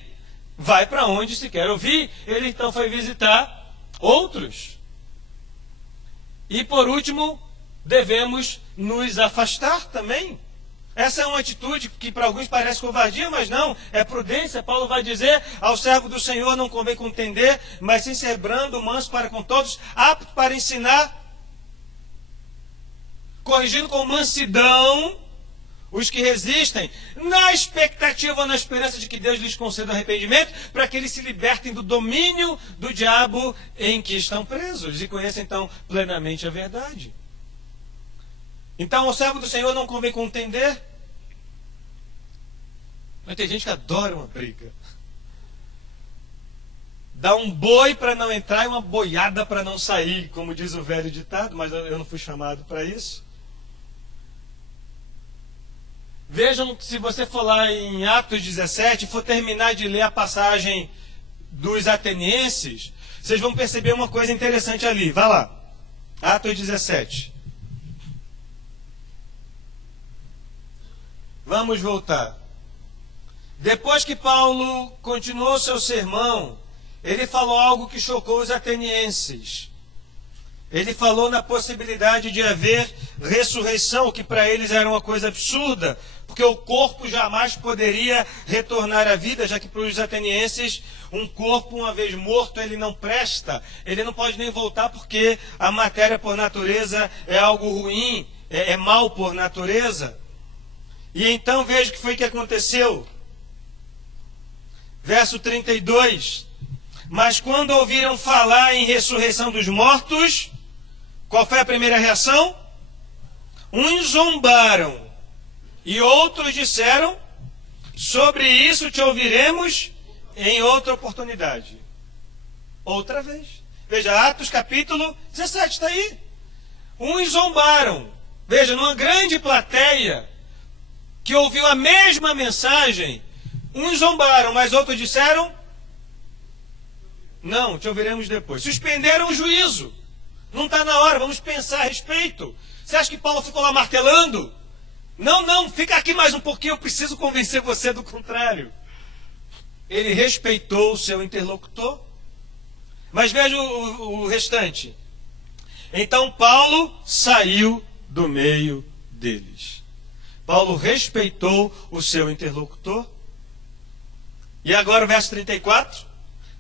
vai para onde se quer ouvir. Ele então foi visitar outros. E por último, devemos nos afastar também. Essa é uma atitude que para alguns parece covardia, mas não, é prudência. Paulo vai dizer, ao servo do Senhor não convém contender, mas sim ser brando, manso para com todos, apto para ensinar, corrigindo com mansidão os que resistem, na expectativa ou na esperança de que Deus lhes conceda arrependimento, para que eles se libertem do domínio do diabo em que estão presos e conheçam então plenamente a verdade. Então, ao servo do Senhor não convém contender. Mas tem gente que adora uma briga. Dá um boi para não entrar e uma boiada para não sair, como diz o velho ditado, mas eu não fui chamado para isso. Vejam, se você for lá em Atos 17, for terminar de ler a passagem dos atenienses, vocês vão perceber uma coisa interessante ali. Vai lá, Atos 17. Vamos voltar. Depois que Paulo continuou seu sermão, ele falou algo que chocou os atenienses. Ele falou na possibilidade de haver ressurreição, que para eles era uma coisa absurda, porque o corpo jamais poderia retornar à vida, já que para os atenienses um corpo, uma vez morto, ele não presta, ele não pode nem voltar, porque a matéria por natureza é algo ruim, é mal por natureza. E então veja o que foi que aconteceu. Verso 32. Mas quando ouviram falar em ressurreição dos mortos, qual foi a primeira reação? Uns zombaram e outros disseram: sobre isso te ouviremos em outra oportunidade. Outra vez. Veja, Atos capítulo 17 está aí. Uns zombaram. Veja, numa grande plateia que ouviu a mesma mensagem, uns zombaram, mas outros disseram: não, te ouviremos depois. Suspenderam o juízo. Não está na hora, vamos pensar a respeito. Você acha que Paulo ficou lá martelando? Não, fica aqui mais um pouquinho, eu preciso convencer você do contrário. Ele respeitou o seu interlocutor. Mas veja o restante. Então Paulo saiu do meio deles. Paulo respeitou o seu interlocutor. E agora o verso 34.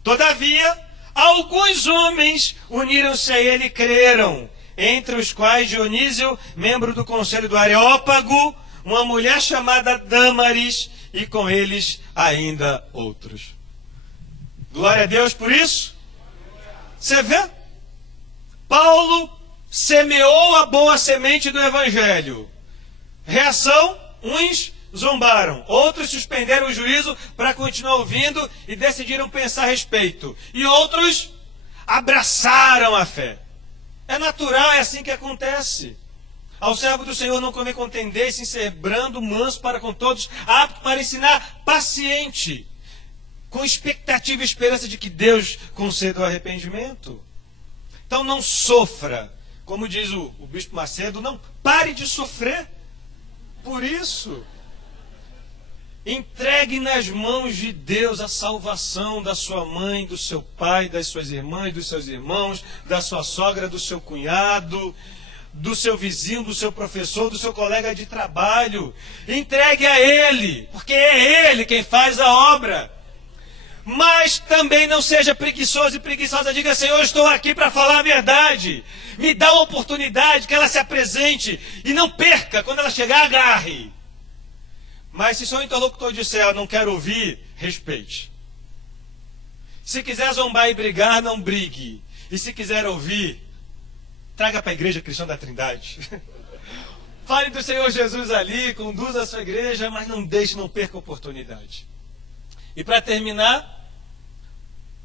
Todavia, alguns homens uniram-se a ele e creram, entre os quais Dionísio, membro do conselho do Areópago, uma mulher chamada Dâmaris, e com eles ainda outros. Glória a Deus por isso. Você vê? Paulo semeou a boa semente do Evangelho. Reação: uns zombaram, outros suspenderam o juízo para continuar ouvindo e decidiram pensar a respeito. E outros abraçaram a fé. É natural, é assim que acontece. Ao servo do Senhor não convém contender, sim ser brando, manso para com todos, apto para ensinar, paciente, com expectativa e esperança de que Deus conceda o arrependimento. Então não sofra, como diz o Bispo Macedo, não pare de sofrer por isso. Entregue nas mãos de Deus a salvação da sua mãe, do seu pai, das suas irmãs, dos seus irmãos, da sua sogra, do seu cunhado, do seu vizinho, do seu professor, do seu colega de trabalho. Entregue a Ele, porque é Ele quem faz a obra. Mas também não seja preguiçoso e preguiçosa. Diga: Senhor, estou aqui para falar a verdade. Me dá uma oportunidade, que ela se apresente e não perca. Quando ela chegar, agarre. Mas se seu interlocutor disser: eu não quero ouvir, respeite. Se quiser zombar e brigar, não brigue. E se quiser ouvir, traga para a Igreja Cristã da Trindade. Fale do Senhor Jesus ali, conduza a sua igreja, mas não deixe, não perca a oportunidade. E para terminar,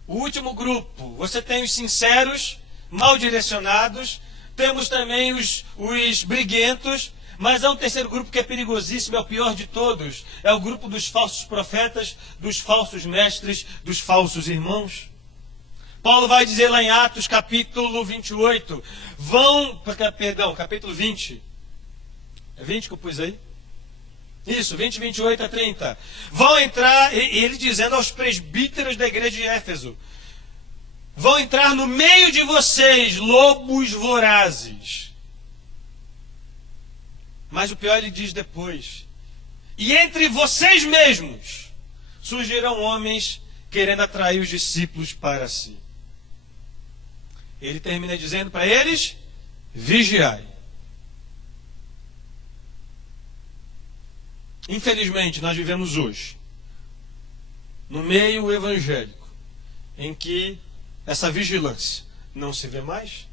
o último grupo. Você tem os sinceros, mal direcionados. Temos também os briguentos. Mas há um terceiro grupo que é perigosíssimo, é o pior de todos. É o grupo dos falsos profetas, dos falsos mestres, dos falsos irmãos. Paulo vai dizer lá em Atos capítulo 28. Capítulo 20. É 20 que eu pus aí? Isso, 20, 28 a 30. Vão entrar, e ele dizendo aos presbíteros da igreja de Éfeso: vão entrar no meio de vocês lobos vorazes. Mas o pior ele diz depois: e entre vocês mesmos surgirão homens querendo atrair os discípulos para si. Ele termina dizendo para eles: vigiai. Infelizmente, nós vivemos hoje no meio evangélico em que essa vigilância não se vê mais.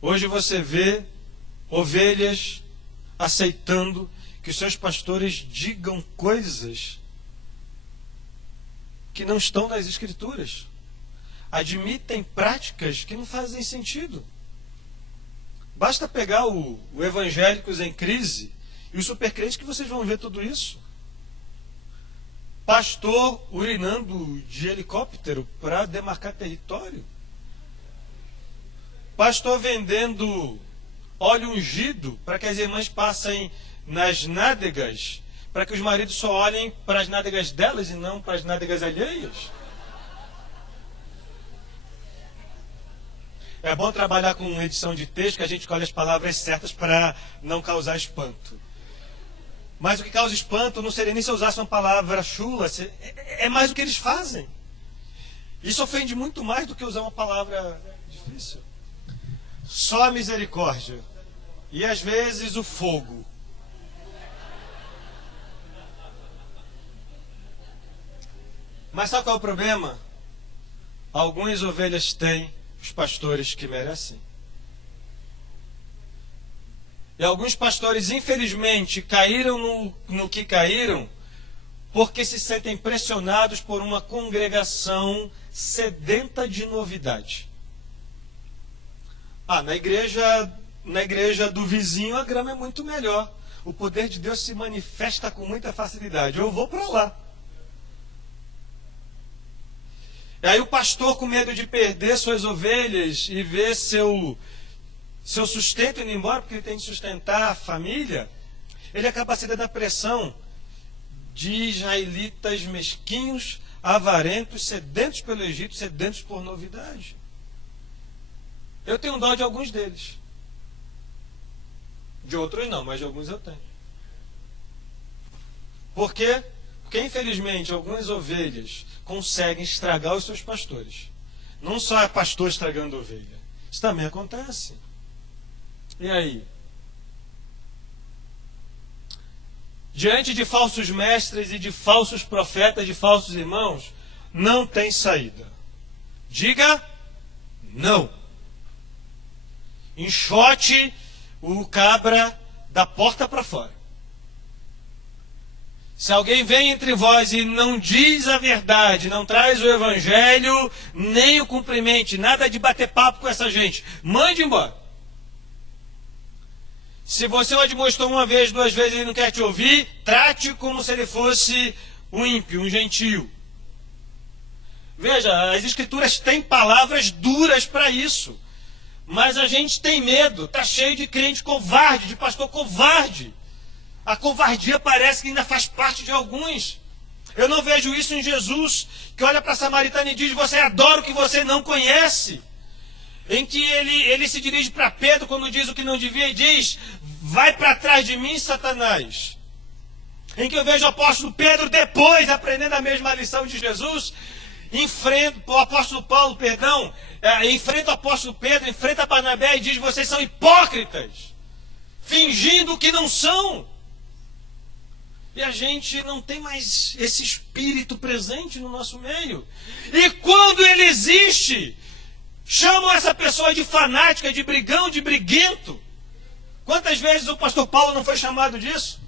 Hoje você vê ovelhas aceitando que os seus pastores digam coisas que não estão nas Escrituras. Admitem práticas que não fazem sentido. Basta pegar o Evangélicos em Crise e o Supercrente que vocês vão ver tudo isso. Pastor urinando de helicóptero para demarcar território. Pastor vendendo óleo ungido para que as irmãs passem nas nádegas, para que os maridos só olhem para as nádegas delas e não para as nádegas alheias. É bom trabalhar com edição de texto, que a gente escolhe as palavras certas para não causar espanto. Mas o que causa espanto não seria nem se eu usasse uma palavra chula, é mais o que eles fazem. Isso ofende muito mais do que usar uma palavra difícil. Só a misericórdia. E às vezes o fogo. Mas sabe qual é o problema? Algumas ovelhas têm os pastores que merecem. E alguns pastores, infelizmente, caíram no que caíram porque se sentem pressionados por uma congregação sedenta de novidade. Na igreja do vizinho a grama é muito melhor. O poder de Deus se manifesta com muita facilidade. Eu vou para lá. E aí o pastor, com medo de perder suas ovelhas e ver seu sustento indo embora, porque ele tem que sustentar a família, ele acaba cedendo à pressão de israelitas mesquinhos, avarentos, sedentos pelo Egito, sedentos por novidade. Eu tenho dó de alguns deles. De outros não, mas de alguns eu tenho. Por quê? Porque, infelizmente, algumas ovelhas conseguem estragar os seus pastores. Não só é pastor estragando ovelha. Isso também acontece. E aí? Diante de falsos mestres e de falsos profetas, de falsos irmãos, não tem saída. Diga não. Enxote o cabra da porta para fora. Se alguém vem entre vós e não diz a verdade, não traz o evangelho, nem o cumprimente, nada de bater papo com essa gente, mande embora. Se você o admoestou uma vez, duas vezes e ele não quer te ouvir, trate como se ele fosse um ímpio, um gentio. Veja, as escrituras têm palavras duras para isso. Mas a gente tem medo, está cheio de crente covarde, de pastor covarde. A covardia parece que ainda faz parte de alguns. Eu não vejo isso em Jesus, que olha para a samaritana e diz: você adora o que você não conhece. Em que ele se dirige para Pedro quando diz o que não devia e diz: vai para trás de mim, Satanás. Em que eu vejo o apóstolo Pedro, depois, aprendendo a mesma lição de Jesus, o apóstolo Paulo, enfrenta o apóstolo Pedro, enfrenta Barnabé e diz: vocês são hipócritas, fingindo que não são. E a gente não tem mais esse espírito presente no nosso meio. E quando ele existe, chamam essa pessoa de fanática, de brigão, de briguento. Quantas vezes o pastor Paulo não foi chamado disso?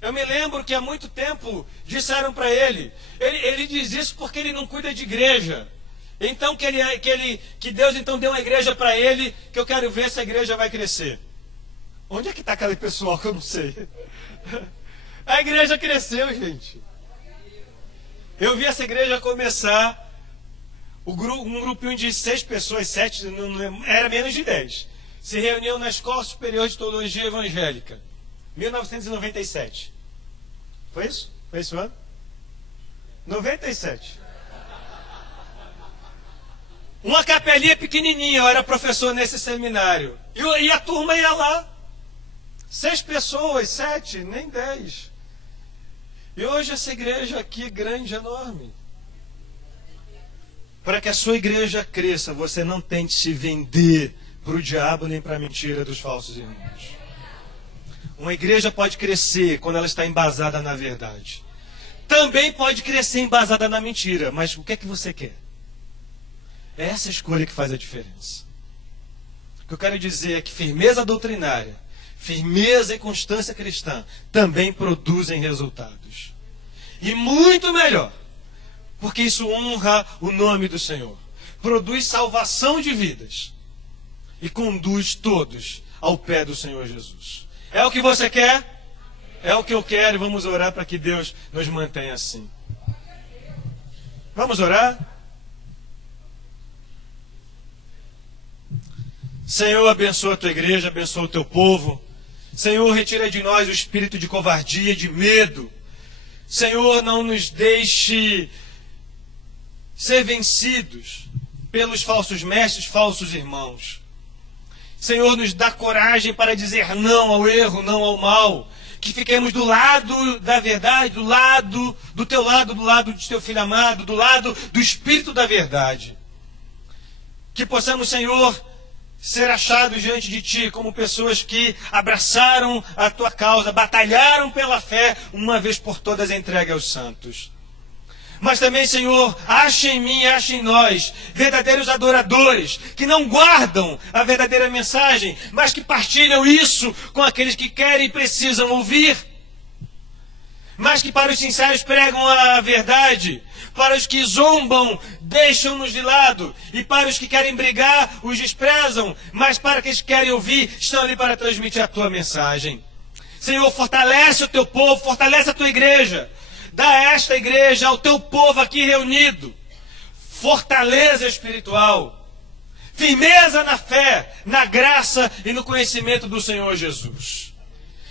Eu me lembro que há muito tempo disseram para ele diz isso porque ele não cuida de igreja. Então que Deus então deu uma igreja para ele, que eu quero ver se a igreja vai crescer. Onde é que está aquele pessoal que eu não sei? A igreja cresceu, gente. Eu vi essa igreja começar, um grupinho de 6 pessoas, 7, era menos de 10. Se reuniu na Escola Superior de Teologia Evangélica, 1997. Foi isso? Foi esse o ano? 97. Uma capelinha pequenininha, eu era professor nesse seminário. E a turma ia lá. 6 pessoas, 7, nem 10. E hoje essa igreja aqui é grande, enorme. Para que a sua igreja cresça, você não tente se vender para o diabo nem para a mentira dos falsos irmãos. Uma igreja pode crescer quando ela está embasada na verdade. Também pode crescer embasada na mentira. Mas o que é que você quer? É essa escolha que faz a diferença. O que eu quero dizer é que firmeza doutrinária, firmeza e constância cristã também produzem resultados. E muito melhor porque isso honra o nome do Senhor, produz salvação de vidas e conduz todos ao pé do Senhor Jesus. É o que você quer? É o que eu quero, e vamos orar para que Deus nos mantenha assim. Vamos orar? Senhor, abençoa a tua igreja, abençoa o teu povo. Senhor, retira de nós o espírito de covardia, de medo. Senhor, não nos deixe ser vencidos pelos falsos mestres, falsos irmãos. Senhor, nos dá coragem para dizer não ao erro, não ao mal. Que fiquemos do lado da verdade, do lado do teu lado, do lado de teu filho amado, do lado do Espírito da verdade. Que possamos, Senhor, ser achados diante de Ti como pessoas que abraçaram a Tua causa, batalharam pela fé, uma vez por todas entregue aos santos. Mas também, Senhor, ache em mim, ache em nós, verdadeiros adoradores, que não guardam a verdadeira mensagem, mas que partilham isso com aqueles que querem e precisam ouvir. Mas que para os sinceros pregam a verdade, para os que zombam, deixam-nos de lado, e para os que querem brigar, os desprezam, mas para aqueles que querem ouvir, estão ali para transmitir a Tua mensagem. Senhor, fortalece o Teu povo, fortalece a Tua igreja. Dá a esta igreja, ao teu povo aqui reunido, fortaleza espiritual, firmeza na fé, na graça e no conhecimento do Senhor Jesus.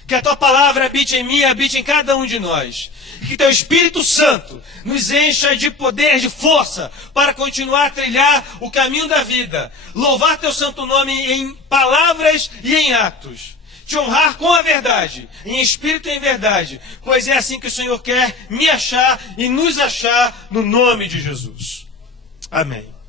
Que a tua palavra habite em mim, habite em cada um de nós. E que teu Espírito Santo nos encha de poder, de força, para continuar a trilhar o caminho da vida. Louvar teu santo nome em palavras e em atos. Te honrar com a verdade, em espírito e em verdade, pois é assim que o Senhor quer me achar e nos achar no nome de Jesus. Amém.